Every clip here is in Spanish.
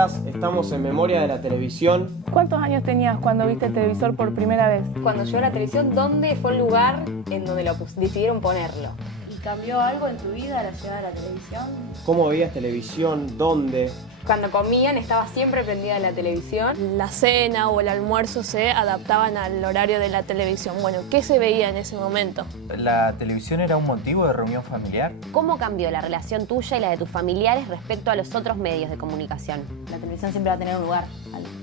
días, estamos en Memoria de la Televisión. ¿Cuántos años tenías cuando viste el televisor por primera vez? Cuando llegó la televisión, ¿dónde fue el lugar en donde decidieron ponerlo? ¿Y cambió algo en tu vida la llegada de la televisión? ¿Cómo veías televisión? ¿Dónde? Cuando comían estaba siempre prendida la televisión. La cena o el almuerzo se adaptaban al horario de la televisión. Bueno, ¿qué se veía en ese momento? ¿La televisión era un motivo de reunión familiar? ¿Cómo cambió la relación tuya y la de tus familiares respecto a los otros medios de comunicación? La televisión siempre va a tener un lugar,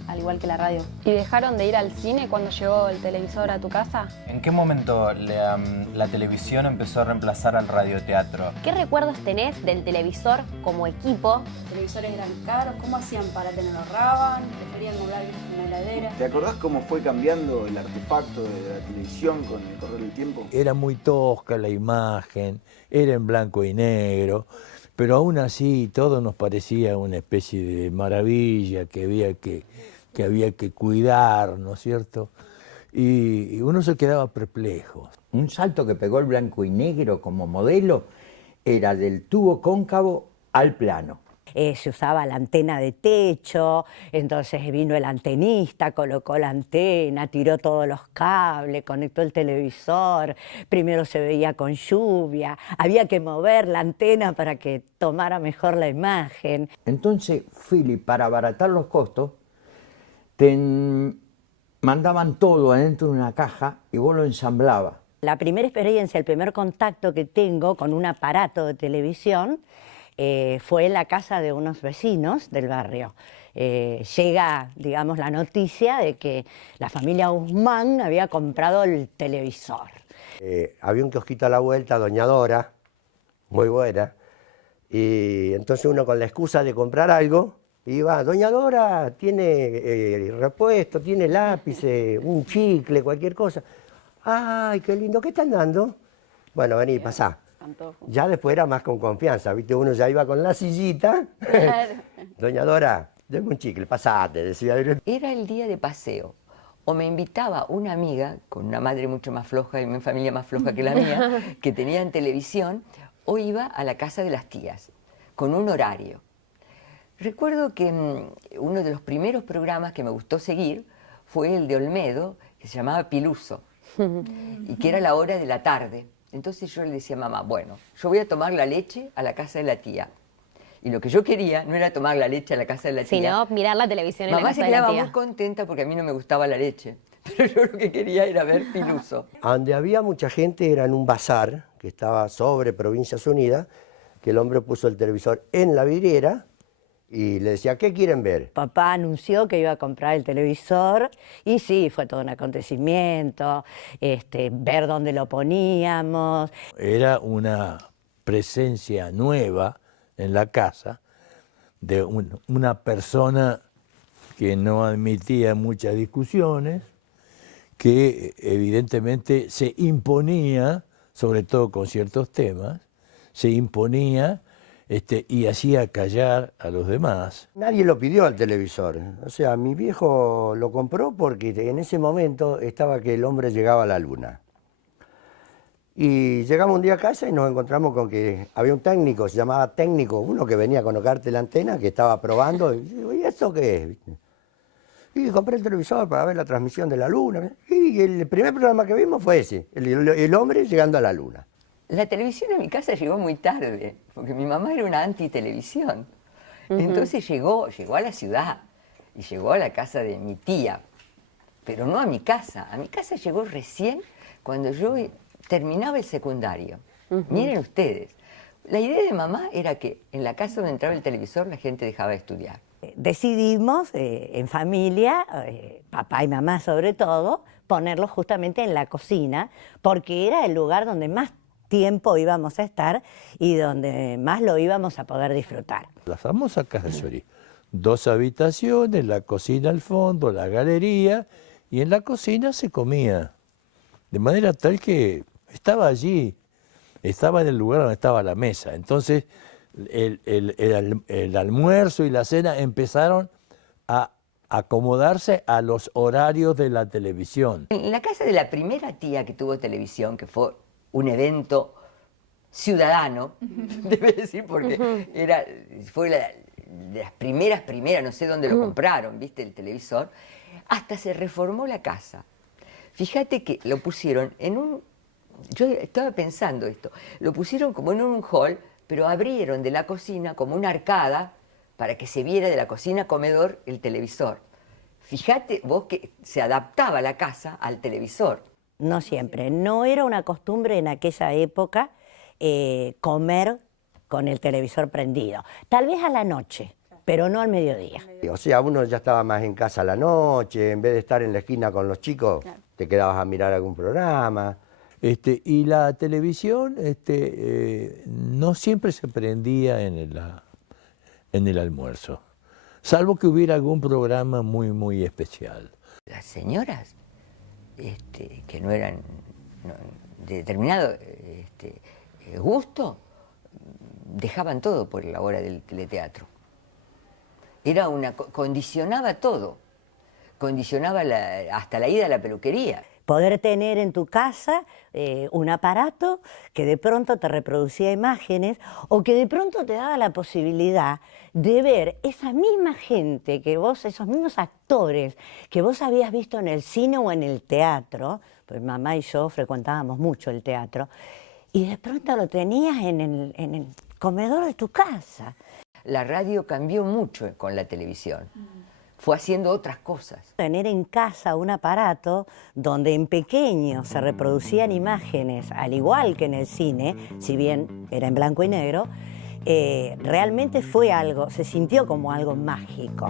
al igual que la radio. ¿Y dejaron de ir al cine cuando llegó el televisor a tu casa? ¿En qué momento la televisión empezó a reemplazar al radioteatro? ¿Qué recuerdos tenés del televisor como equipo? Los televisores eran caros, ¿cómo hacían para tenerlo? ¿Ahorraban? ¿Preferían comprar una heladera? ¿Te acordás cómo fue cambiando el artefacto de la televisión con el correr del tiempo? Era muy tosca la imagen, era en blanco y negro, pero aún así todo nos parecía una especie de maravilla que había que cuidar, ¿no es cierto? Y uno se quedaba perplejo. Un salto que pegó el blanco y negro como modelo era del tubo cóncavo al plano. Se usaba la antena de techo, entonces vino el antenista, colocó la antena, tiró todos los cables, conectó el televisor, primero se veía con lluvia, había que mover la antena para que tomara mejor la imagen. Entonces, Philips, para abaratar los costos, te mandaban todo adentro de una caja y vos lo ensamblabas. La primera experiencia, el primer contacto que tengo con un aparato de televisión fue en la casa de unos vecinos del barrio. Llega, digamos, la noticia de que la familia Guzmán había comprado el televisor. Había un kiosquito a la vuelta, Doña Dora, muy buena, y entonces uno con la excusa de comprar algo, iba, Doña Dora tiene repuesto, tiene lápices, un chicle, cualquier cosa. ¡Ay, qué lindo! ¿Qué están dando? Bueno, vení, pasá. Ya después era más con confianza, ¿viste? Uno ya iba con la sillita. Doña Dora, deme un chicle, pasate, decía. Era el día de paseo. O me invitaba una amiga, con una madre mucho más floja y una familia más floja que la mía, que tenía en televisión, o iba a la casa de las tías, con un horario. Recuerdo que uno de los primeros programas que me gustó seguir fue el de Olmedo, que se llamaba Piluso, y que era la hora de la tarde. Entonces yo le decía a mamá, bueno, yo voy a tomar la leche a la casa de la tía. Y lo que yo quería no era tomar la leche a la casa de la tía. Sino mirar la televisión en la Mamá casa se de la quedaba tía. muy contenta porque a mí no me gustaba la leche. Pero yo lo que quería era ver Piluso. Donde había mucha gente era en un bazar, que estaba sobre Provincias Unidas, que el hombre puso el televisor en la vidriera y le decía, ¿qué quieren ver? Papá anunció que iba a comprar el televisor y sí, fue todo un acontecimiento, ver dónde lo poníamos. Era una presencia nueva en la casa de una persona que no admitía muchas discusiones, que evidentemente se imponía, sobre todo con ciertos temas, se imponía y hacía callar a los demás. Nadie lo pidió al televisor. O sea, mi viejo lo compró porque en ese momento estaba que el hombre llegaba a la luna. Y llegamos un día a casa y nos encontramos con que había un técnico, se llamaba técnico, uno que venía a colocarte la antena, que estaba probando. Y digo, ¿y esto qué es? Y compré el televisor para ver la transmisión de la luna. Y el primer programa que vimos fue ese, el hombre llegando a la luna. La televisión en mi casa llegó muy tarde, porque mi mamá era una anti-televisión. Entonces llegó a la ciudad y llegó a la casa de mi tía, pero no a mi casa. A mi casa llegó recién cuando yo terminaba el secundario. Miren ustedes, la idea de mamá era que en la casa donde entraba el televisor la gente dejaba de estudiar. Decidimos en familia, papá y mamá sobre todo, ponerlo justamente en la cocina, porque era el lugar donde más tiempo íbamos a estar y donde más lo íbamos a poder disfrutar. La famosa casa Llorí. 2 habitaciones, la cocina al fondo, la galería, y en la cocina se comía. De manera tal que estaba allí, estaba en el lugar donde estaba la mesa. Entonces el almuerzo y la cena empezaron a acomodarse a los horarios de la televisión. En la casa de la primera tía que tuvo televisión, que fue un evento ciudadano, debe decir, porque fue de las primeras, no sé dónde lo compraron, ¿viste? El televisor. Hasta se reformó la casa. Fíjate que lo pusieron en un... Yo estaba pensando esto. Lo pusieron como en un hall, pero abrieron de la cocina como una arcada para que se viera de la cocina comedor el televisor. Fíjate vos que se adaptaba la casa al televisor. No siempre. No era una costumbre en aquella época comer con el televisor prendido. Tal vez a la noche, pero no al mediodía. O sea, uno ya estaba más en casa a la noche, en vez de estar en la esquina con los chicos, te quedabas a mirar algún programa. Y la televisión no siempre se prendía en el almuerzo, salvo que hubiera algún programa muy, muy especial. Las señoras que no eran de determinado gusto, dejaban todo por la hora del teleteatro. Condicionaba todo, condicionaba hasta la ida a la peluquería. Poder tener en tu casa un aparato que de pronto te reproducía imágenes o que de pronto te daba la posibilidad de ver esa misma gente que vos, esos mismos actores que vos habías visto en el cine o en el teatro, pues mamá y yo frecuentábamos mucho el teatro, y de pronto lo tenías en el comedor de tu casa. La radio cambió mucho con la televisión. Fue haciendo otras cosas. Tener en casa un aparato donde en pequeño se reproducían imágenes, al igual que en el cine, si bien era en blanco y negro, realmente fue algo, se sintió como algo mágico.